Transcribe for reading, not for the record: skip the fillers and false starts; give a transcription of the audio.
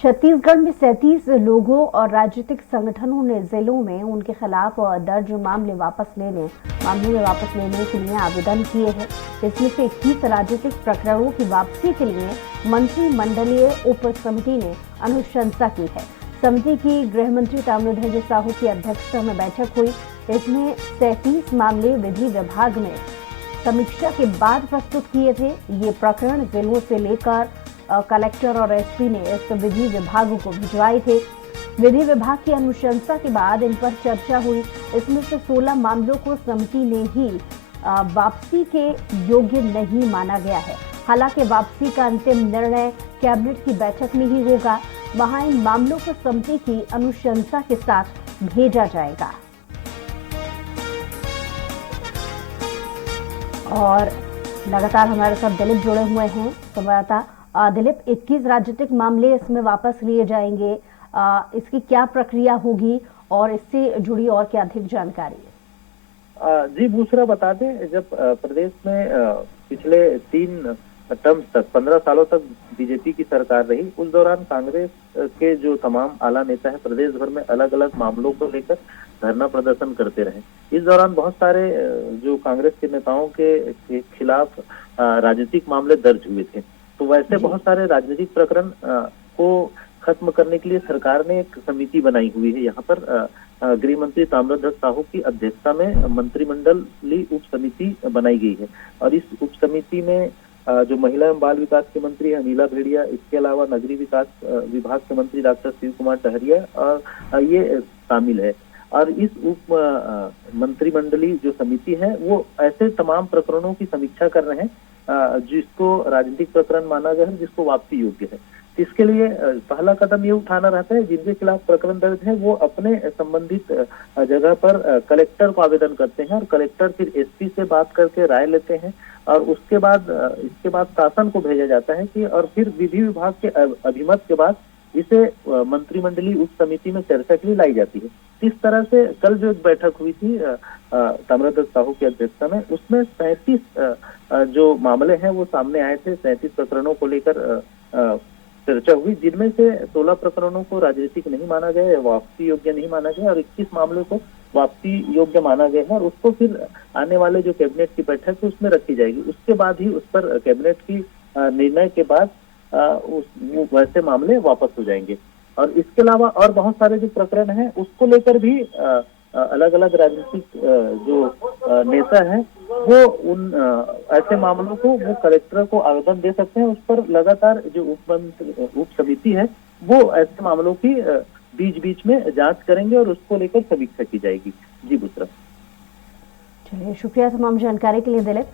छत्तीसगढ़ में 37 लोगों और राजनीतिक संगठनों ने जिलों में उनके खिलाफ दर्ज मामले में वापस लेने के लिए आवेदन किए हैं। इसमें से 21 राजनीतिक प्रकरणों की वापसी के लिए मंत्रिमंडलीय उप समिति ने अनुशंसा की है। समिति की गृह मंत्री ताम्रध्वज साहू की अध्यक्षता में बैठक हुई। इसमें 37 मामले विधि विभाग में समीक्षा के बाद प्रस्तुत किए थे। ये प्रकरण जिलों से लेकर कलेक्टर और एसपी ने इस विधि विभाग को भिजवाए थे। विधि विभाग की अनुशंसा के बाद इन पर चर्चा हुई। इसमें से 16 मामलों को समिति ने ही वापसी के योग्य नहीं माना गया है। हालांकि वापसी का अंतिम निर्णय कैबिनेट की बैठक में ही होगा। वहां इन मामलों को समिति की अनुशंसा के साथ भेजा जाएगा। और लगातार हमारे साथ दिलीप जुड़े हुए हैं, संवाददाता दिलीप। 21 राजनीतिक मामले इसमें वापस लिए जाएंगे, इसकी क्या प्रक्रिया होगी और इससे जुड़ी और क्या अधिक जानकारी है? जी बुशरा, बता दें, जब प्रदेश में पिछले 3 टर्म्स तक 15 सालों तक बीजेपी की सरकार रही, उस दौरान कांग्रेस के जो तमाम आला नेता है प्रदेश भर में अलग अलग मामलों को लेकर धरना प्रदर्शन करते रहे। इस दौरान बहुत सारे जो कांग्रेस के नेताओं के खिलाफ राजनीतिक मामले दर्ज हुए थे। तो वैसे बहुत सारे राजनीतिक प्रकरण को खत्म करने के लिए सरकार ने एक समिति बनाई हुई है। यहाँ पर गृह मंत्री ताम्रध्वज साहू की अध्यक्षता में मंत्रिमंडलीय उप समिति बनाई गई है। और इस उप समिति में जो महिला एवं बाल विकास के मंत्री है अनिला भेड़िया, इसके अलावा नगरीय विकास विभाग के मंत्री डॉक्टर शिव कुमार डहरिया और ये शामिल है। और इस उप मंत्रिमंडलीय जो समिति है वो ऐसे तमाम प्रकरणों की समीक्षा कर रहे हैं जिसको राजनीतिक प्रकरण माना गया है, जिसको वापसी योग्य है। इसके लिए पहला कदम ये उठाना रहता है, जिनके खिलाफ प्रकरण दर्ज है वो अपने संबंधित जगह पर कलेक्टर को आवेदन करते हैं और कलेक्टर फिर एसपी से बात करके राय लेते हैं। और इसके बाद शासन को भेजा जाता है कि और फिर विधि विभाग के अभिमत के बाद इसे मंत्रिमंडलीय उप समिति में चर्चा के लिए लाई जाती है। इस तरह से कल जो एक बैठक हुई थी ताम्रध्वज साहू की अध्यक्षता में, उसमें 37 जो मामले हैं वो सामने आए थे। 37 प्रकरणों को लेकर चर्चा हुई, जिनमें से 16 प्रकरणों को राजनीतिक नहीं माना गया, वापसी योग्य नहीं माना गया और 21 मामलों को वापसी योग्य माना गया है। और उसको फिर आने वाले जो कैबिनेट की बैठक है उसमें रखी जाएगी। उसके बाद ही उस पर कैबिनेट की निर्णय के बाद वैसे मामले वापस हो जाएंगे। और इसके अलावा और बहुत सारे जो प्रकरण हैं उसको लेकर भी अलग अलग राजनीतिक जो नेता हैं वो उन ऐसे मामलों को वो कलेक्टर को आवेदन दे सकते हैं। उस पर लगातार जो उप समिति है वो ऐसे मामलों की बीच में जांच करेंगे और उसको लेकर समीक्षा की जाएगी। जी बुशरा। चलिए, शुक्रिया तमाम जानकारी के लिए दिलीप।